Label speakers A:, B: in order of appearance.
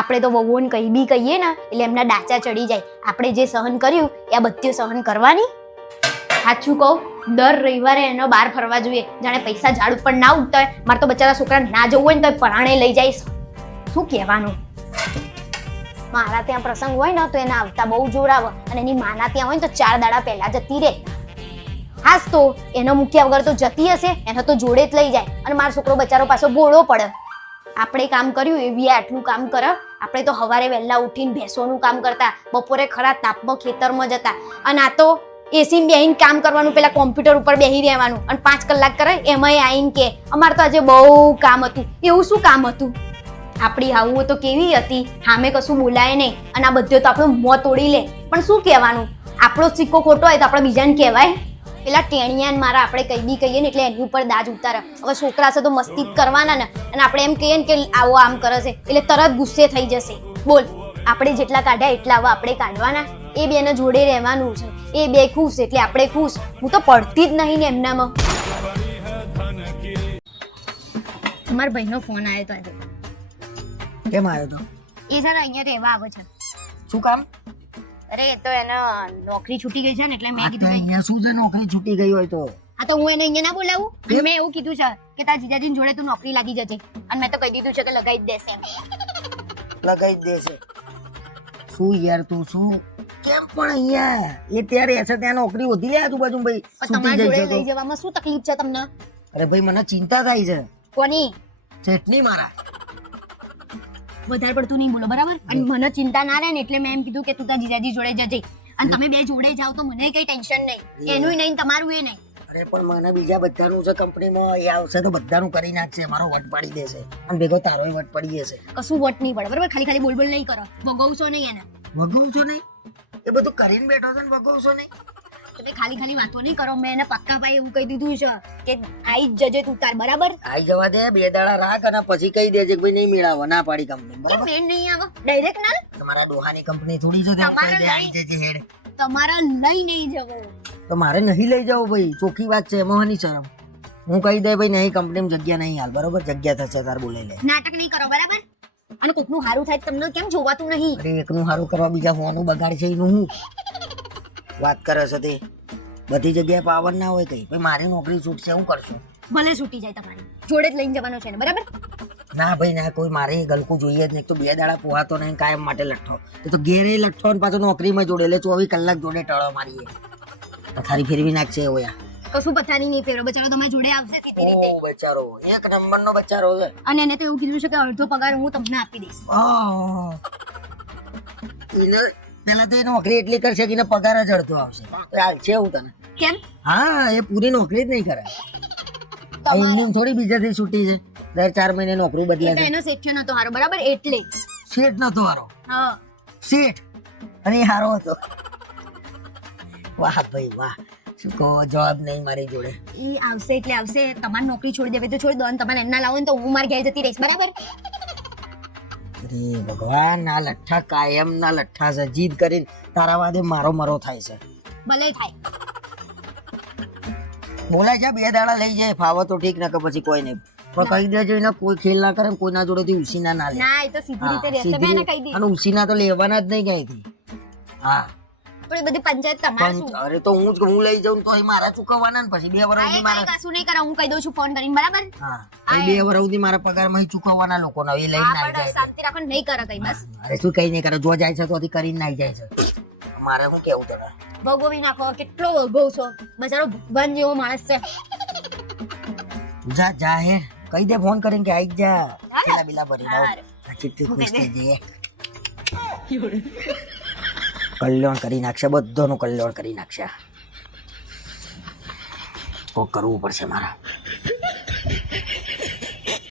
A: આપણે તો વહુઓને કંઈ બી કહીએ ને, એટલે એમના ડાચા ચડી જાય. આપણે જે સહન કર્યું, એ આ બધું સહન કરવાની? સાચું કહું, દર રવિવારે એનો બહાર ફરવા જોઈએ. જાણે પૈસા ઝાડ ઉપર ના ઉગતા હોય મારે તો બચારા છોકરા ના જવું હોય ને તો પરાણે લઈ જઈશ શું કહેવાનું? મારા ત્યાં પ્રસંગ હોય ને, તો એના આવતા બહુ જોર આવે અને એની માના ત્યાં હોય ને, તો ચાર દાડા પહેલા જતી રહે. હાસ તો એનો મૂક્યા વગર તો જતી હશે, એનો તો જોડે જ લઈ જાય. અને મારો છોકરો બચારો પાછો બોળો પડે. આપણે કામ કર્યું એવી આટલું કામ કરે. આપણે તો સવારે વહેલા ઉઠીને ભેંસોનું કામ કરતા, બપોરે ખરા તાપમાં ખેતરમાં જતા. અને આ તો એસી બેહીને કામ કરવાનું, પેલા કોમ્પ્યુટર ઉપર બેહી રહેવાનું. અને પાંચ કલાક કરે, એમાંય આવીને કે, અમારે તો આજે બહુ કામ હતું. એવું શું કામ હતું? આપણી આવું તો કેવી હતી? સામે કશું બોલાય નહીં. અને આ બધું તો આપણું મોં તોડી લે. પણ શું કહેવાનું? આપણો સિક્કો ખોટો હોય તો આપણે બીજાને કહેવાય. પેલા ટેણિયાન મારા આપણે કઈ બી કહીએ ને એટલે એની ઉપર દાજ ઉતારે. હવે છોકરા છે તો મસ્તી જ કરવાના ને. અને આપણે એમ કહીએ ને કે આવો આમ કરે છે. એટલે તરત ગુસ્સે થઈ જશે. બોલ આપણે જેટલા કાઢ્યા એટલા હવે આપણે કાઢવાના. એ બેને જોડે રહેવાનું છે. એ બે ખુશ એટલે આપણે ખુશ. હું તો પડતી જ નહીં ને એમનામાં. મારા ભાઈનો ફોન આવ્યો તો આજે.
B: કેમ આવ્યો તો?
A: એ જરા અહીંયા રહેવા આવે છે.
B: શું કામ?
A: અરે એ તો એને નોકરી છૂટી ગઈ છે ને એટલે મેં કીધું
B: અહીંયા શું છે નોકરી છૂટી ગઈ હોય તો?
A: હા તો હું એને અહીંયા ના બોલાવું? મેં એવું કીધું છે કે તારા જીજાજી જોડે તું નોકરી લાગી જજે. અને મેં તો કહી દીધું છે કે લગાવી જ દેશે
B: લગાઈ જ દેશે. શું યાર તું શું? કેમ પણ અહીંયા? એ ત્યારે એસે ત્યાં નોકરી વધી લે આજુબાજુ ભાઈ.
A: તમારા જોડે લઈ જવામાં શું તકલીફ છે તમને?
B: અરે ભાઈ મને ચિંતા થાય છે.
A: કોની?
B: ચટણી મારા.
A: વધારે પડતું નહીં બોલો બરાબર? અને મને ચિંતા ના રહે ને એટલે મેં એમ કીધું કે તું તારા જીજાજી જોડે જજે. અને તમે બે જોડે જાઓ તો મને કઈ ટેન્શન નહીં. એનું નહીં તમારું એ નહીં.
B: અરે પણ મને બીજા બધાનું છે કંપનીમાં એ આવશે તો બધાનું કરી નાખશે. મારો વટ પાડી દેશે અને ભેગો તારોય વટ પડી જશે.
A: કશું વટ નહીં પડે બરાબર? ખાલી ખાલી બોલબોલ બોલ નહીં કરો. વગવશો નહીં એને.
B: વગવશો નહીં? એ બધું કરીને બેઠો છે ને વગવશો નહીં?
A: તમે ખાલી ખાલી વાતો નહીં કરો. મેં એને પક્કા ભાઈ એવું કહી દીધું છે કે આઈ જ જજે તું તાર બરાબર?
B: આઈ જવા દે બે દાડા રાખ અને પછી કહી દેજે કે ભાઈ નહીં મેળાવો ના પાડી કંપની બરાબર?
A: મેં નહીં આવો? ડાયરેક્ટ ના
B: તમારા ડોહાની કંપની થોડી છે
A: તમારે
B: આઈ જજે હેડ.
A: તમારા લઈ નહીં જવો.
B: તો મારે નહીં લઈ જાવ ભાઈ ચોખ્ખી વાત છે એમાં શરમ. હું કહી દે ભાઈ નહીં કંપનીમાં જગ્યા નહીં હાલ બરોબર? જગ્યા થશે તાર બોલે લે.
A: નાટક નહીં કરો બરાબર? અને કોકનું હારું થાય તમને કેમ જોવાતું નહીં?
B: અરે એકનું સારું કરવા બીજા હોવાનું બગાડ છે એનું હું? વાત કરે છે તે. બધી જગ્યાએ પાવર ના હોય કઈ. ભાઈ મારી નોકરી છૂટશે હું કરશું?
A: ભલે છૂટી જાય તમારી. જોડે જ લઈને જવાનો છે ને બરાબર?
B: ના ભાઈ ના કોઈ મારે ગલકું જોઈએ જ નહીં. તો બે દાડા પોહાતો નહીં કાયમ માટે લઠ્ઠો. એ તો ઘેરે લઠ્ઠો ને પાછો નોકરીમાં જોડે. એટલે ચોવીસ કલાક જોડે ટળો મારીએ. પથારી ફેરવી નાખશે ઓયા
A: કશું પથારી નહીં ફેરો બચારો તમારી જોડે આવશે સીધી રીતે.
B: ઓ બચારો. એક નંબરનો બચારો છે.
A: અને એને તો એવું કીધું છે કે અડધો પગાર હું તમને આપી દઈશ.
B: આહ. પેલા તો એ નોકરી એટલી કરશે કે એને પગાર જ અડધો આવશે. છે એવું તને?
A: કેમ?
B: હા એ પૂરી નોકરી જ નહીં કરે. એમની થોડી બીજાથી છૂટી છે. દર ચાર મહિને નોકરી બદલે છે.
A: એનો સેક્શન નતો હારો. બરાબર? એટલે.
B: શેઠ નતો હારો.
A: હા.
B: શેઠ. અને હારો હતો. વાહ ભાઈ વાહ. શું કહો જવાબ નહીં મારી જોડે.
A: એ આવશે એટલે આવશે. તમારી નોકરી છોડી દેવી તો છોડી દો અને તમારે એમના લાવો ને તો હું મારી ઘેર જતી રહીશ. બરાબર?
B: અરે ભગવાન આ લઠ્ઠા કાયમ ના લઠ્ઠા છે. જીદ કરીને તારા વાદે મારો મરો થાય છે.
A: ભલે થાય.
B: બોલાય છે બે દાડા લઈ જાય. ફાવો તો ઠીક ના કે પછી કોઈ નહીં. પણ કહી દેજો એને કોઈ ખેલ ના કરે ને કોઈના જોડેથી ઉસીના ના લે.
A: ના એ તો સીધી રીતે રહેશે મેં કહી દીધું.
B: અને ઉસીના તો લેવાના જ નહીં ક્યાંયથી. હા.
A: પણ બધી પંચાયત તમારું શું?
B: અરે તો હું જ હું લઈ જાઉં તો મારા ચૂકવવાના ને પછી બે વર્ષ સુધી મારા
A: કશું નહીં કરે હું કહી દઉં છું ફોન કરીને બરાબર?
B: હા એ બે વર્ષ સુધી મારા પગારમાં ચૂકવવાના લોકો એ લઈને આવી જાય
A: શાંતિ રાખો ને નહીં કરે કઈ બસ.
B: અરે શું કઈ નહીં કરે જો જાય છે તો કરીને નાઈ જાય છે. મારે શું કેવું તને
A: ભોગવી નાખો કેટલો ભોગવ છો. બચારો ભગવાન જેવો માણસ છે.
B: જા જા હે. કહી દે ફોન કરીને કે આઈ જ પેલા બિલા ભરી દઉં. ખુશ થઈ જઈએ. કલ્યાણ કરી નાખશે બધાનું કલ્યાણ કરી નાખશે. કોક કરવું પડશે મારા.